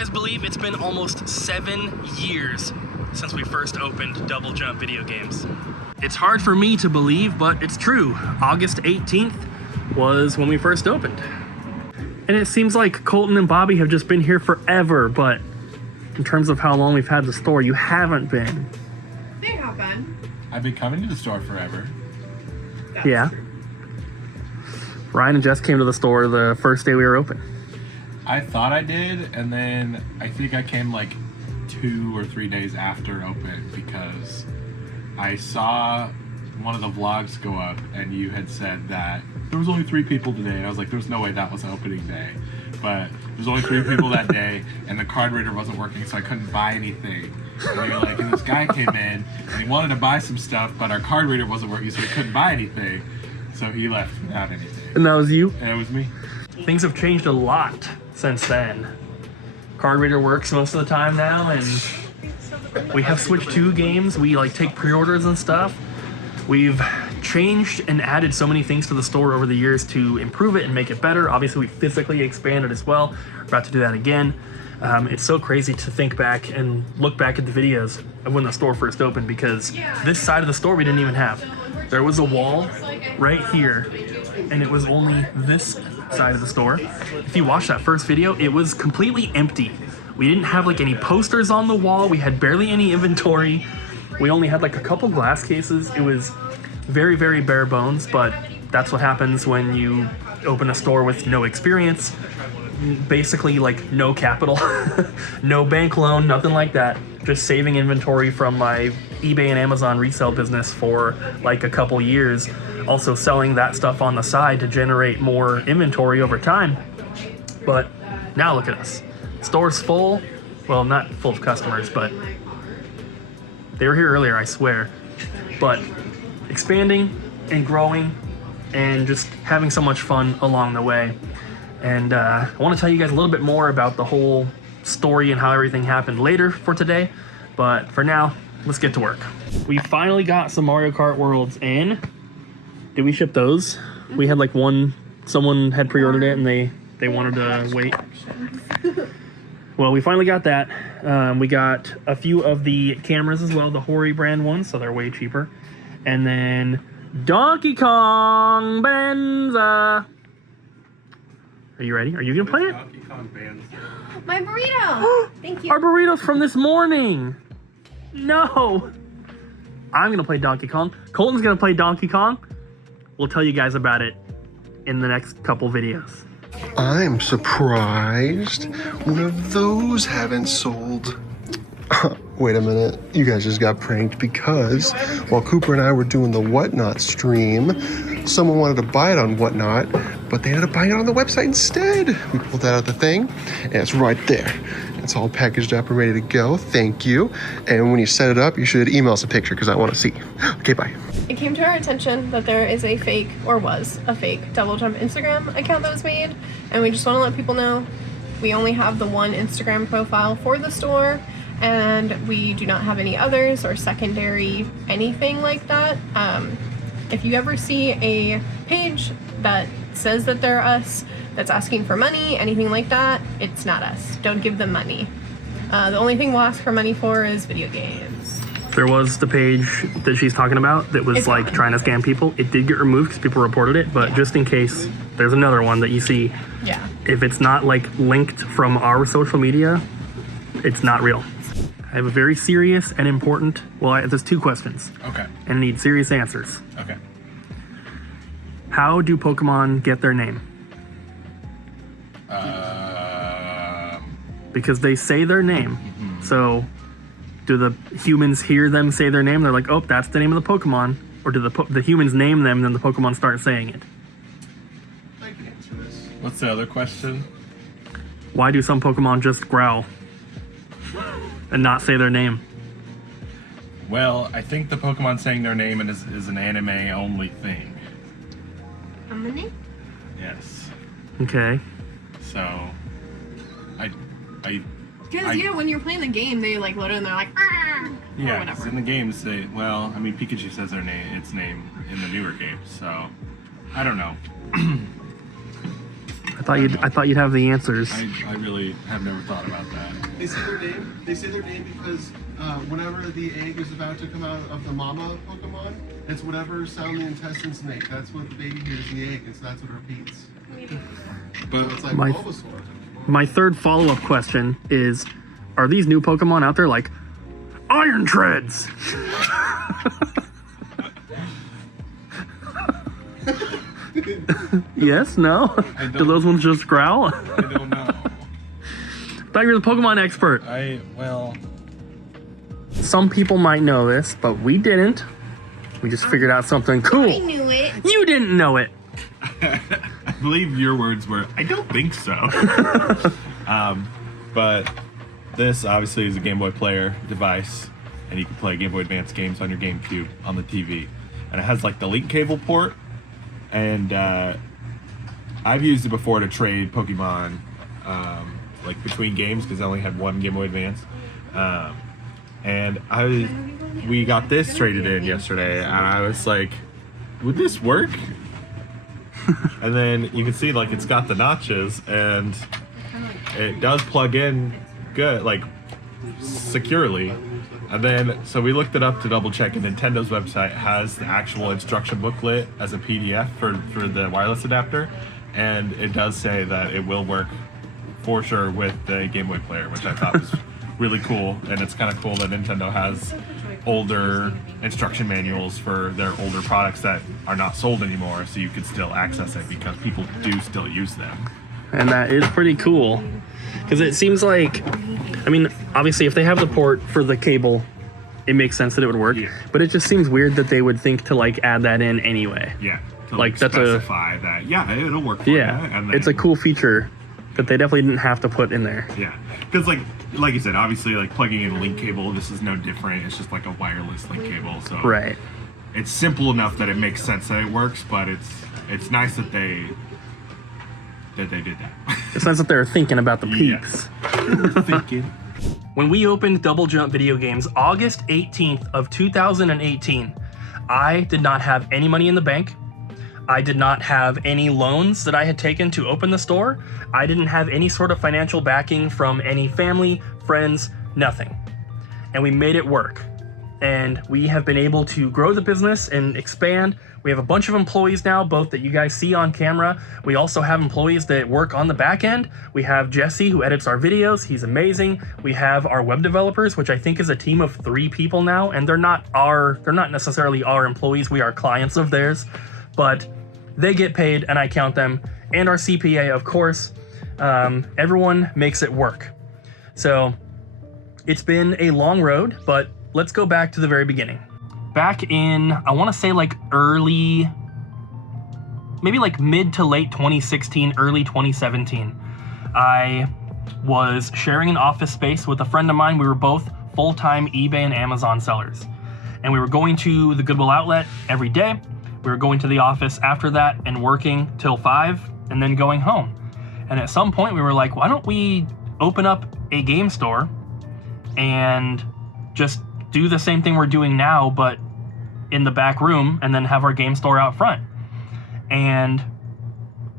guys believe it's been almost 7 years since we first opened Double Jump Video Games? It's hard for me to believe, but it's true. August 18th was when we first opened. And it seems like Colton and Bobby have just been here forever, but in terms of how long we've had the store, you haven't been. They have been. I've been coming to the store forever. That's yeah. true. Ryan and Jess came to the store the first day we were open. I thought I did, and then I think I came like 2 or 3 days after open because I saw one of the vlogs go up and you had said that there was only 3 people today, and I was like, there's no way that was opening day. But there was only 3 people that day, and the card reader wasn't working, so I couldn't buy anything. And you're like, and this guy came in and he wanted to buy some stuff, but our card reader wasn't working, so he couldn't buy anything. So he left without anything. And that was you? And it was me. Things have changed a lot since then. Card reader works most of the time now, and we have Switch 2 games. We like take pre-orders and stuff. We've changed and added so many things to the store over the years to improve it and make it better. Obviously, we physically expanded as well. We're about to do that again. It's so crazy to think back and look back at the videos of when the store first opened, because this side of the store we didn't even have. There was a wall right here, and it was only this side of the store. If you watch that first video, it was completely empty. We didn't have like any posters on the wall. We had barely any inventory. We only had like a couple glass cases. It was very, very bare bones, but that's what happens when you open a store with no experience. Basically like no capital, no bank loan, nothing like that. Just saving inventory from my eBay and Amazon resale business for like a couple years. Also selling that stuff on the side to generate more inventory over time. But now look at us. Store's full. Well, not full of customers, but they were here earlier, I swear. But expanding and growing and just having so much fun along the way. And I want to tell you guys a little bit more about the whole story and how everything happened later for today. But for now, let's get to work. We finally got some Mario Kart Worlds in. Did we ship those? Mm-hmm. We had like one, someone had pre-ordered it and they wanted to wait. Well, we finally got that. We got a few of the cameras as well, the Hori brand ones, so they're way cheaper. And then Donkey Kong Bananza. Are you ready? Are you gonna play it? Donkey Kong Bananza. My burrito! Thank you. Our burrito's from this morning! No! I'm gonna play Donkey Kong. Colton's gonna play Donkey Kong. We'll tell you guys about it in the next couple videos. I'm surprised one of those haven't sold. Wait a minute, you guys just got pranked because while Cooper and I were doing the Whatnot stream, someone wanted to buy it on Whatnot, but they ended up buying it on the website instead. We pulled that out the thing, and it's right there. It's all packaged up and ready to go. Thank you. And when you set it up, you should email us a picture because I want to see. Okay, bye. It came to our attention that there is a fake, or was a fake, Double Jump Instagram account that was made, and we just want to let people know we only have the one Instagram profile for the store, and we do not have any others or secondary anything like that. If you ever see a page that says that they're us, that's asking for money, anything like that, it's not us. Don't give them money. The only thing we'll ask for money for is video games. There was the page that she's talking about that was It's like gone. trying to scam people. It did get removed because people reported it, but just in case there's another one that you see, Yeah. if it's not like linked from our social media, it's not real. I have a very serious and important, well, there's 2 questions. Okay. And I need serious answers. Okay. How do Pokemon get their name? Because they say their name. Mm-hmm. So do the humans hear them say their name? They're like, oh, that's the name of the Pokemon. Or do the humans name them and then the Pokemon start saying it? I can answer this. What's the other question? Why do some Pokemon just growl and not say their name? Well, I think the Pokemon saying their name is an anime-only thing. How many? Yes. Okay. So, Because, yeah, when you're playing the game, they, like, load it and they're like, "Arr!" or yeah, whatever. in the games, Pikachu says its name in the newer games, so I don't know. I thought you'd have the answers. I really have never thought about that. They say their name. They say their name because whenever the egg is about to come out of the mama Pokemon, it's whatever sound the intestines make. That's what the baby hears in the egg, and so that's what it repeats. But It's like My- Bulbasaur. My third follow-up question is, are these new Pokemon out there like Iron Treads? Yes, no? Do those ones just growl? I don't know. Thought you were the Pokemon expert. Well, Some people might know this, but we didn't. We just figured out something cool. I knew it. You didn't know it. I believe your words were, I don't think so. But this obviously is a Game Boy Player device, and you can play Game Boy Advance games on your GameCube on the TV. And it has like the link cable port, and I've used it before to trade Pokemon like between games because I only had one Game Boy Advance. And we got this traded in yesterday, and I was like, would this work? And then you can see like it's got the notches, and it does plug in good, like securely. And then so we looked it up to double check, and Nintendo's website has the actual instruction booklet as a PDF for the wireless adapter, and it does say that it will work for sure with the Game Boy Player, which I thought was really cool. And it's kind of cool that Nintendo has older instruction manuals for their older products that are not sold anymore, so you can still access it because people do still use them. And that is pretty cool. Because it seems like, I mean, obviously if they have the port for the cable, it makes sense that it would work. Yeah. But it just seems weird that they would think to like add that in anyway. Yeah, to Like, that's a- specify that. Yeah, it'll work for you. And then, It's a cool feature that they definitely didn't have to put in there. Yeah, because like you said, obviously like plugging in a link cable, this is no different. It's just like a wireless link cable. So Right. it's simple enough that it makes sense that it works, but it's nice that they did that. It's nice that they're thinking about the Yeah. peeps. Thinking. When we opened Double Jump Video Games August 18th of 2018, I did not have any money in the bank. I did not have any loans that I had taken to open the store. I didn't have any sort of financial backing from any family, friends, nothing. And we made it work. And we have been able to grow the business and expand. We have a bunch of employees now, both that you guys see on camera. We also have employees that work on the back end. We have Jesse, who edits our videos. He's amazing. We have our web developers, which I think is a team of 3 people now, and they're not necessarily our employees. We are clients of theirs, but they get paid and I count them. And our CPA, of course. Everyone makes it work. So it's been a long road, but let's go back to the very beginning. Back in, I want to say like early, maybe like mid to late 2016, early 2017, I was sharing an office space with a friend of mine. We were both full-time eBay and Amazon sellers. And we were going to the Goodwill outlet every day. We were going to the office after that and working till 5 and then going home. And at some point we were like, why don't we open up a game store and just do the same thing we're doing now, but in the back room, and then have our game store out front. And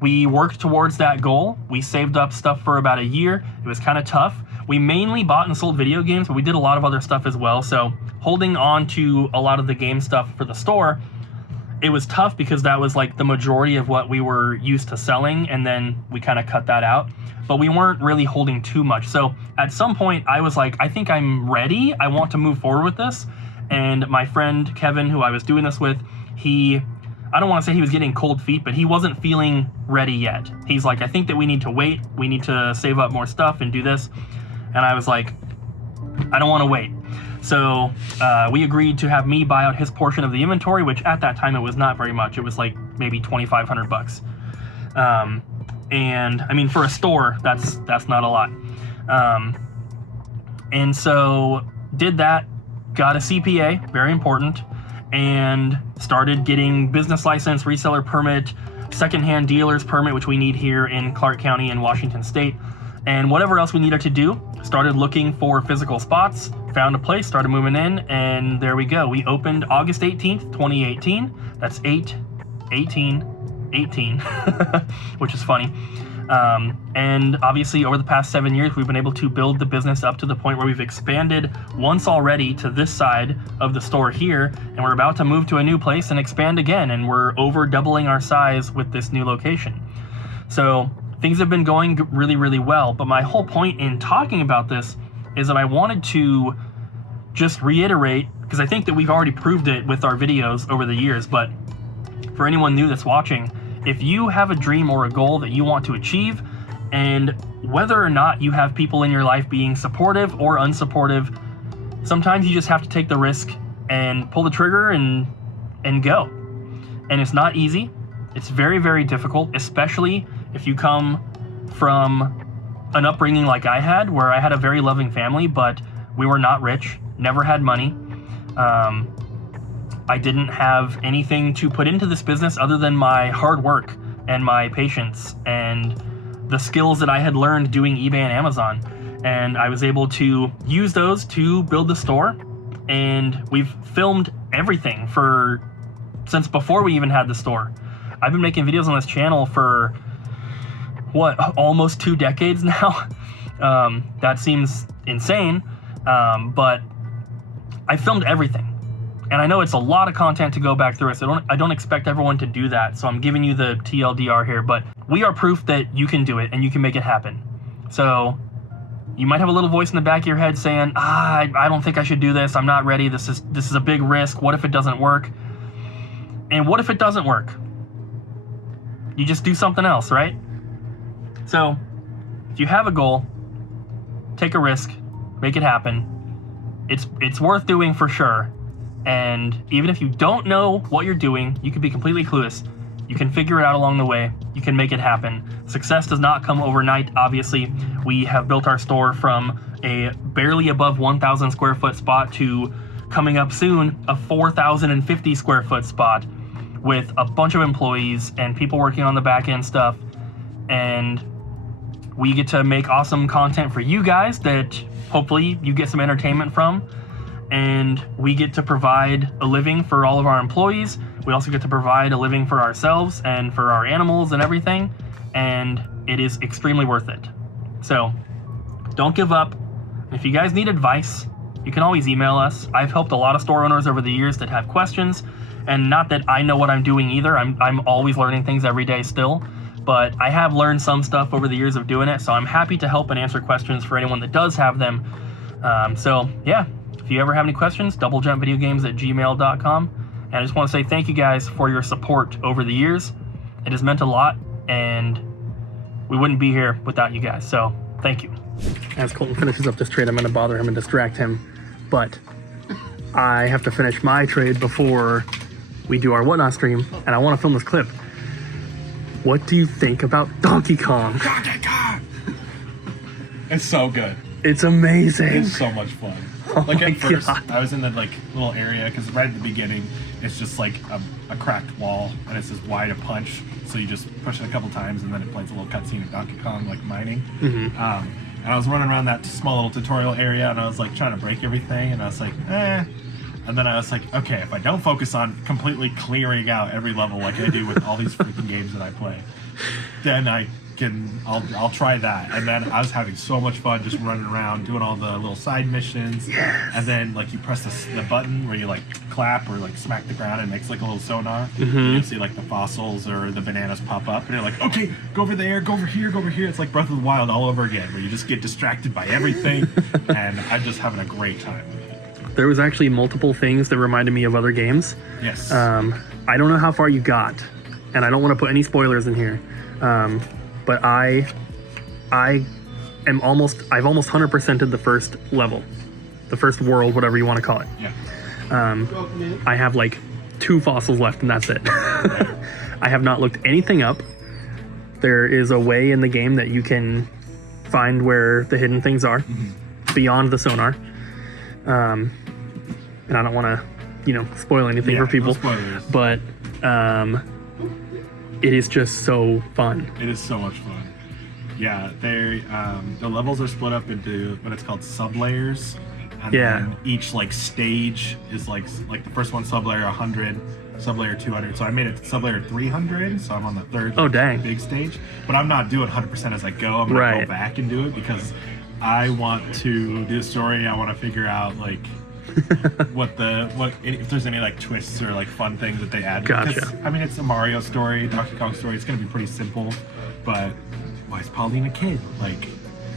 we worked towards that goal. We saved up stuff for about a year. It was kind of tough. We mainly bought and sold video games, but we did a lot of other stuff as well. So holding on to a lot of the game stuff for the store, it was tough because that was like the majority of what we were used to selling, and then we kind of cut that out. But we weren't really holding too much. So at some point I was like, I think I'm ready. I want to move forward with this. And my friend Kevin, who I was doing this with, I don't want to say he was getting cold feet, but he wasn't feeling ready yet. He's like, I think that we need to wait. We need to save up more stuff and do this. And I was like, I don't want to wait. So we agreed to have me buy out his portion of the inventory, which at that time it was not very much. It was like maybe $2,500. And I mean, for a store, that's not a lot. And so did that, got a CPA, very important, and started getting business license, reseller permit, secondhand dealer's permit, which we need here in Clark County in Washington State, and whatever else we needed to do. Started looking for physical spots, found a place, started moving in, and there we go. We opened August 18th, 2018. That's 8/18/18, which is funny. And obviously over the past 7 years, we've been able to build the business up to the point where we've expanded once already to this side of the store here, and we're about to move to a new place and expand again, and we're over doubling our size with this new location. So things have been going really, really well, but my whole point in talking about this is that I wanted to just reiterate, because I think that we've already proved it with our videos over the years, but for anyone new that's watching, if you have a dream or a goal that you want to achieve, and whether or not you have people in your life being supportive or unsupportive, sometimes you just have to take the risk and pull the trigger and go. And it's not easy. It's very, very difficult, especially if you come from an upbringing like I had, where I had a very loving family, but we were not rich, never had money. I didn't have anything to put into this business other than my hard work and my patience and the skills that I had learned doing eBay and Amazon. And I was able to use those to build the store. And we've filmed everything since before we even had the store. I've been making videos on this channel for almost 2 decades now. That seems insane, but I filmed everything. And I know it's a lot of content to go back through, so I don't expect everyone to do that, so I'm giving you the TLDR here, but we are proof that you can do it and you can make it happen. So you might have a little voice in the back of your head saying, I don't think I should do this, I'm not ready, this is a big risk, what if it doesn't work? And what if it doesn't work? You just do something else, right? So if you have a goal, take a risk, make it happen. It's worth doing for sure. And even if you don't know what you're doing, you can be completely clueless. You can figure it out along the way. You can make it happen. Success does not come overnight, obviously. We have built our store from a barely above 1,000 square foot spot to coming up soon, a 4,050 square foot spot with a bunch of employees and people working on the back end stuff. And we get to make awesome content for you guys that hopefully you get some entertainment from. And we get to provide a living for all of our employees. We also get to provide a living for ourselves and for our animals and everything. And it is extremely worth it. So don't give up. If you guys need advice, you can always email us. I've helped a lot of store owners over the years that have questions. And not that I know what I'm doing either. I'm always learning things every day still. But I have learned some stuff over the years of doing it. So I'm happy to help and answer questions for anyone that does have them. So yeah. If you ever have any questions, doublejumpvideogames@gmail.com. And I just want to say thank you guys for your support over the years. It has meant a lot, and we wouldn't be here without you guys. So thank you. As Colton finishes up this trade, I'm going to bother him and distract him. But I have to finish my trade before we do our Whatnot stream, and I want to film this clip. What do you think about Donkey Kong? Donkey Kong! It's so good. It's amazing. It's so much fun. Oh like my at first, God. I was in the little area because right at the beginning, it's just like a cracked wall and it's just wide a punch. So you just push it a couple times and then it plays a little cutscene of Donkey Kong like mining. Mm-hmm. And I was running around that small little tutorial area and I was like trying to break everything and I was like, eh. And then I was like, okay, if I don't focus on completely clearing out every level like I do with all these freaking games that I play, then I'll try that. And then I was having so much fun just running around doing all the little side missions. Yes. And then like you press the button where you like clap or like smack the ground and it makes like a little sonar. Mm-hmm. You see like the fossils or the bananas pop up and you're like, okay, go over there, go over here, go over here. It's like Breath of the Wild all over again where you just get distracted by everything. And I'm just having a great time with it. There was actually multiple things that reminded me of other games. Yes. I don't know how far you got, and I don't want to put any spoilers in here. But I've almost 100%ed the first level, the first world, whatever you want to call it. Yeah. I have like 2 fossils left and that's it. I have not looked anything up. There is a way in the game that you can find where the hidden things are beyond the sonar. And I don't want to, spoil anything for people, no spoilers. but it is just so fun. It is so much fun. Yeah, the levels are split up into what it's called sub-layers. And Yeah. then each like stage is like the first one sub-layer 100, sublayer 200. So I made it to sublayer 300. So I'm on the third Oh, dang. big stage. But I'm not doing 100% as I go. I'm gonna go back and do it because I want to do the story. I want to figure out like if there's any like twists or like fun things that they add. Gotcha. Because, I mean, it's a Mario story, Donkey Kong story. It's gonna be pretty simple. But why is Pauline a kid? Like,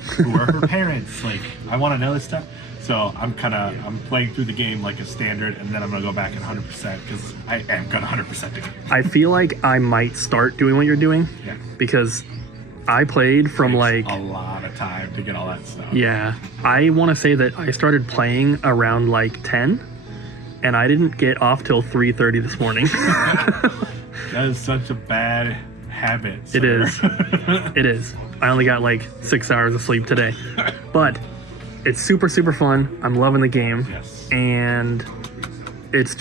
who are her parents? Like, I want to know this stuff. So I'm playing through the game like a standard, and then I'm gonna go back at 100% because I am gonna 100% the game. I feel like I might start doing what you're doing. Yeah. Because I played from like a lot of time to get all that stuff. Yeah, I want to say that I started playing around like 10, and I didn't get off till 3:30 this morning. That is such a bad habit. Sir. It is. It is. I only got like 6 hours of sleep today, but it's super fun. I'm loving the game. Yes. And it's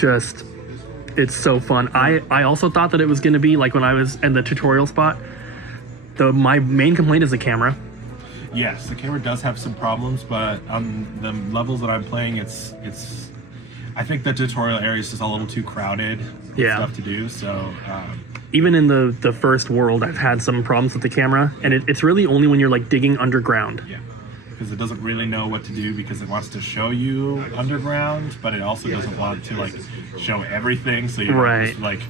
so fun. I also thought that it was going to be like when I was in the tutorial spot. My main complaint is the camera. Yes, the camera does have some problems, but on the levels that I'm playing, it's. I think the tutorial area is just a little too crowded. Yeah. Stuff to do. So. Even in the first world, I've had some problems with the camera, and it's really only when you're like digging underground. Yeah. Because it doesn't really know what to do because it wants to show you underground, but it also doesn't want to like show everything. So you're just, like,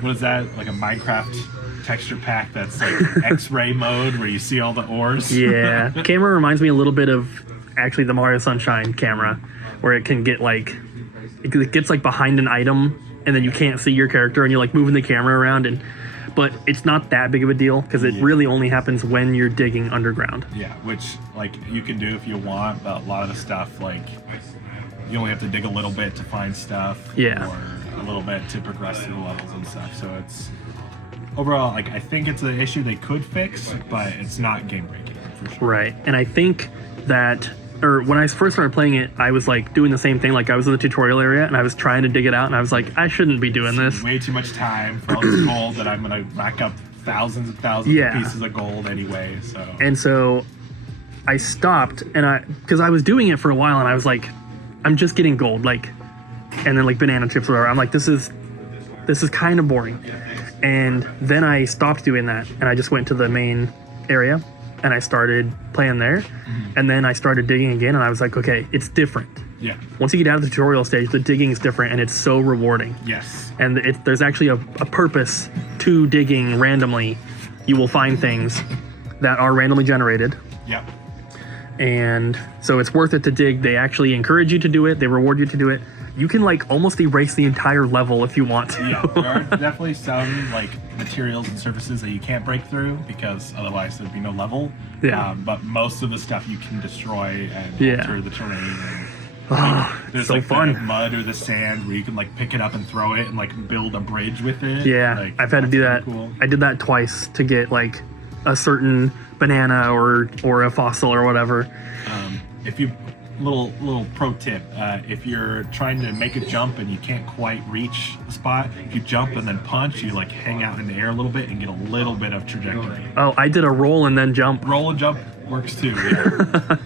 what is that? Like a Minecraft texture pack that's like X-ray mode where you see all the ores. Yeah, camera reminds me a little bit of actually the Mario Sunshine camera, where it can get like it gets like behind an item and then you can't see your character and you're like moving the camera around but it's not that big of a deal because it really only happens when you're digging underground. Yeah, which like you can do if you want, but a lot of the stuff like you only have to dig a little bit to find stuff. Yeah. Or a little bit to progress through the levels and stuff. So it's overall, like, I think it's an issue they could fix, but it's not game breaking for sure. Right, and I think that, or when I first started playing it, I was like doing the same thing. Like I was in the tutorial area and I was trying to dig it out, and I was like, I shouldn't be doing this. Way too much time for all this gold that I'm gonna rack up thousands and thousands of pieces of gold anyway. So I stopped, and because I was doing it for a while, and I was like, I'm just getting gold, like, and then like banana chips or whatever. I'm like, this is kind of boring. And then I stopped doing that, and I just went to the main area, and I started playing there. Mm-hmm. And then I started digging again, and I was like, okay, it's different. Yeah. Once you get out of the tutorial stage, the digging is different, and it's so rewarding. Yes. And there's actually a purpose to digging randomly. You will find things that are randomly generated. Yep. And so it's worth it to dig. They actually encourage you to do it. They reward you to do it. You can like almost erase the entire level if you want to. Yeah, there are definitely some like materials and surfaces that you can't break through because otherwise there'd be no level. Yeah. But most of the stuff you can destroy and alter the terrain. And, there's so like fun. the mud or the sand where you can like pick it up and throw it and like build a bridge with it. Yeah, like, I've had to do that. Cool. I did that twice to get like a certain banana or a fossil or whatever. If you little pro tip, if you're trying to make a jump and you can't quite reach the spot, if you jump and then punch, you like hang out in the air a little bit and get a little bit of trajectory. Oh, I did a roll and then jump. Roll and jump works too. Yeah.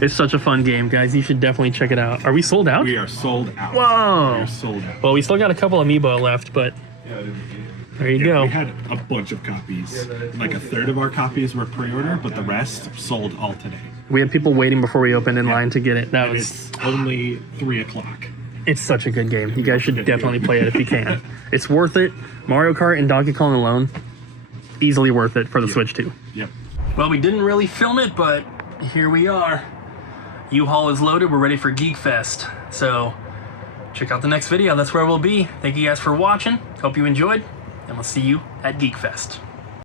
It's such a fun game, guys. You should definitely check it out. Are we sold out? We are sold out. Whoa. We are sold out. Well, we still got a couple amiibo left, but there you go. We had a bunch of copies. Like a third of our copies were pre-order, but the rest sold all today. We had people waiting before we opened in line to get it. That was. It's only 3 o'clock. It's such a good game. You guys should definitely play it if you can. It's worth it. Mario Kart and Donkey Kong alone, easily worth it for the Switch 2. Yep. Well, we didn't really film it, but here we are. U-Haul is loaded. We're ready for Geek Fest. So check out the next video. That's where we'll be. Thank you guys for watching. Hope you enjoyed, and we'll see you at Geek Fest.